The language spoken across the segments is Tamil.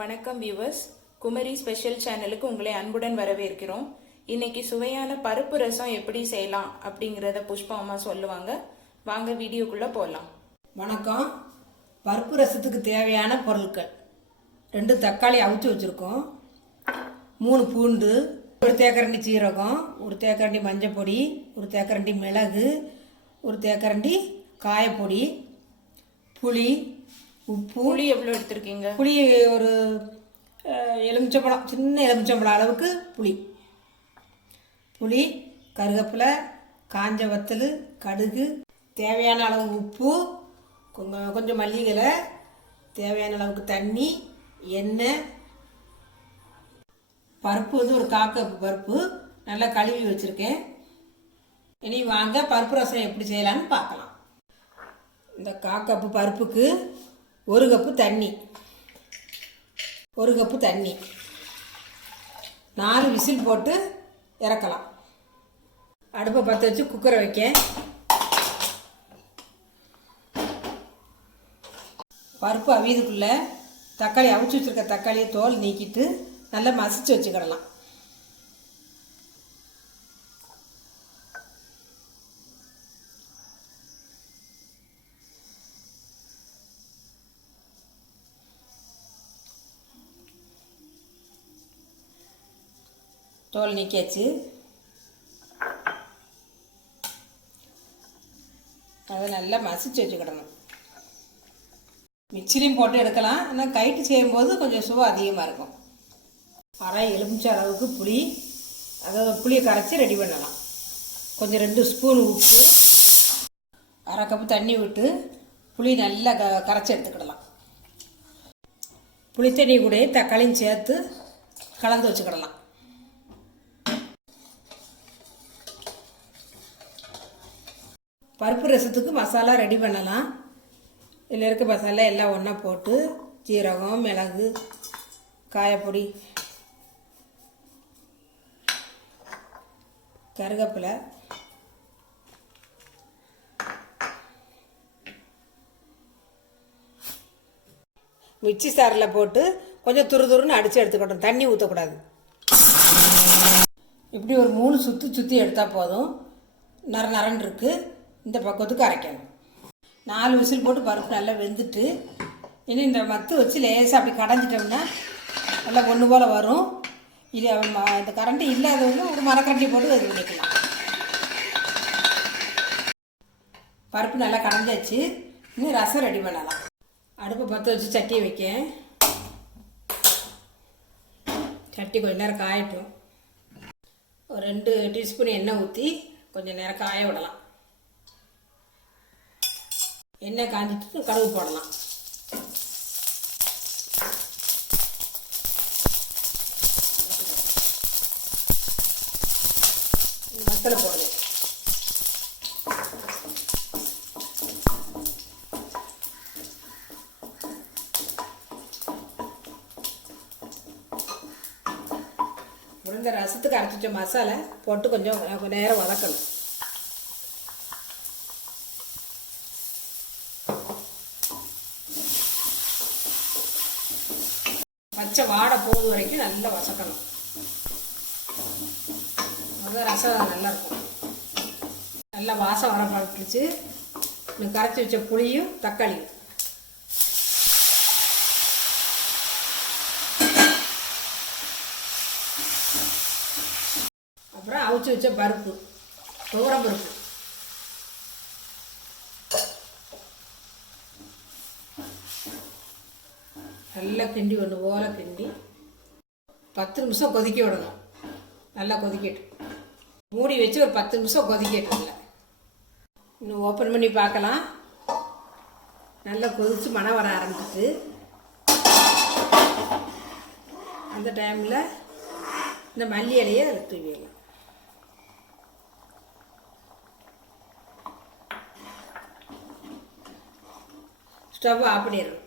வணக்கம் வியூவர்ஸ், குமரி ஸ்பெஷல் சேனலுக்கு உங்களை அன்புடன் வரவேற்கிறோம். இன்னைக்கு சுவையான பருப்பு ரசம் எப்படி செய்யலாம் அப்படிங்கிறத புஷ்பா அம்மா சொல்லுவாங்க. வாங்க வீடியோக்குள்ள போகலாம். வணக்கம். பருப்பு ரசத்துக்கு தேவையான பொருட்கள்: 2 தக்காளி அவிச்சு வச்சுருக்கோம், 3 பூண்டு, 1 தேக்கரண்டி சீரகம், 1 தேக்கரண்டி மஞ்சள் பொடி, 1 தேக்கரண்டி மிளகு, 1 தேக்கரண்டி காயப்பொடி, புளி, உப்பு. புளி எவ்வளோ எடுத்திருக்கீங்க? புளி ஒரு எலுமிச்சம்பழம், சின்ன எலுமிச்சம்பழம் அளவுக்கு புளி, கருவேப்பிலை, காஞ்ச வத்தல், கடுகு, தேவையான அளவு உப்பு, கொஞ்சம் மல்லிகளை, தேவையான அளவுக்கு தண்ணி, எண்ணெய். பருப்பு ஒரு 1/4 கப் பருப்பு நல்லா கழுவி வச்சுருக்கேன். இனி வாங்க பருப்பு ரசம் எப்படி செய்யலான்னு பார்க்கலாம். இந்த 1/4 கப்பு பருப்புக்கு 1 கப்பு தண்ணி, 1 கப்பு தண்ணி, 4 விசில் போட்டு இறக்கலாம். அடுப்பை பற்ற வச்சு குக்கரை வைக்க. பருப்பு அவியதுக்குள்ளே தக்காளி அவிச்சு வச்சுருக்க தக்காளியை தோல் நீக்கிட்டு நல்லா மசிச்சு வச்சுக்கிடலாம். தோல் நீக்கியாச்சு. அதை நல்லா மசிச்சு வச்சுக்கிடணும். மிக்சிலையும் போட்டு எடுக்கலாம், ஆனால் கைட்டு செய்யும்போது கொஞ்சம் சுவை அதிகமாக இருக்கும். அரை எலுமிச்சை அளவுக்கு புளி, அதாவது புளியை கரைச்சி ரெடி பண்ணலாம். கொஞ்சம் 2 ஸ்பூன் உப்பு, 1/2 கப்பு தண்ணி விட்டு புளி நல்லா கரைச்சி எடுத்துக்கிடலாம். புளி தண்ணி கூட தக்காளியும் சேர்த்து கலந்து வச்சுக்கிடலாம். பருப்பு ரசத்துக்கு மசாலா ரெடி பண்ணலாம். இதில் இருக்க மசாலா எல்லாம் ஒன்றா போட்டு சீரகம், மிளகு, காயப்பொடி, கருவேப்பிலை, மிக்சி சாரில் போட்டு கொஞ்சம் துருன்னு அடித்து எடுத்துக்கட்டும். தண்ணி ஊற்றக்கூடாது. இப்படி ஒரு 3 சுற்றி எடுத்தால் போதும். நரன்னு இருக்குது. இந்த பக்கத்துக்கு அரைக்கணும். 4 விசில் போட்டு பருப்பு நல்லா வெந்துட்டு, இனி இந்த மத்து வச்சு லேசாக அப்படி கடைஞ்சிட்டோம்னா நல்லா ஒன்று போல் வரும். இது இந்த கரண்டி இல்லாதவங்க ஒரு மரக்கரண்டி போட்டு இது பண்ணிக்கலாம். பருப்பு நல்லா கடைஞ்சாச்சு. இன்னும் ரசம் ரெடி பண்ணலாம். அடுப்பை பற்ற வச்சு சட்டியை வைக்க. சட்டி கொஞ்சம் நேரம் காயட்டும். ஒரு 2 டீஸ்பூன் எண்ணெய் ஊற்றி கொஞ்சம் நேரம் காய விடலாம். எண்ணெய் காஞ்சிட்டு கடுகு போடலாம். வத்தலை போடுங்க. இந்த ரசத்துக்கு அரைச்சி வச்ச மசாலா போட்டு கொஞ்சம் நேரம் வதக்கணும். பச்சை வாடை போகுது வரைக்கும் நல்லா வதக்கணும். அதுதான் ரசம் நல்லா இருக்கும். நல்லா வாசம் வர பட்டுச்சு. கரைச்சி வச்ச புளியும் தக்காளியும், அப்புறம் அவிச்சு வச்ச பருப்பு, துவரம் பருப்பு, நல்லா கிண்டி ஒன்று போல கிண்டி 10 நிமிஷம் கொதிக்க விடணும். நல்லா கொதிக்கட்டும். மூடி வச்சு ஒரு 10 நிமிஷம் கொதிக்கட்டும்ல. இன்னும் ஓப்பன் பண்ணி பார்க்கலாம். நல்லா கொதித்து மணம் வர ஆரம்பிச்சிட்டு, அந்த டைமில் இந்த மல்லி இலையை அதில் தூவிடலாம். ஸ்டவ் ஆஃப் பண்ணிடணும்.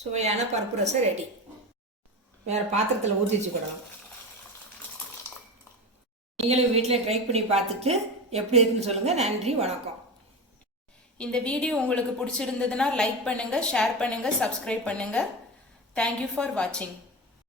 சுவையான பருப்பு ரசம் ரெடி. வேறு பாத்திரத்தில் ஊற்றி வச்சுக்கிடலாம். நீங்களும் வீட்டில் ட்ரை பண்ணி பார்த்துட்டு எப்படி இருக்குன்னு சொல்லுங்கள். நன்றி, வணக்கம். இந்த வீடியோ உங்களுக்கு பிடிச்சிருந்ததுன்னா லைக் பண்ணுங்க, ஷேர் பண்ணுங்க, சப்ஸ்கிரைப் பண்ணுங்க. தேங்க்யூ ஃபார் வாட்சிங்.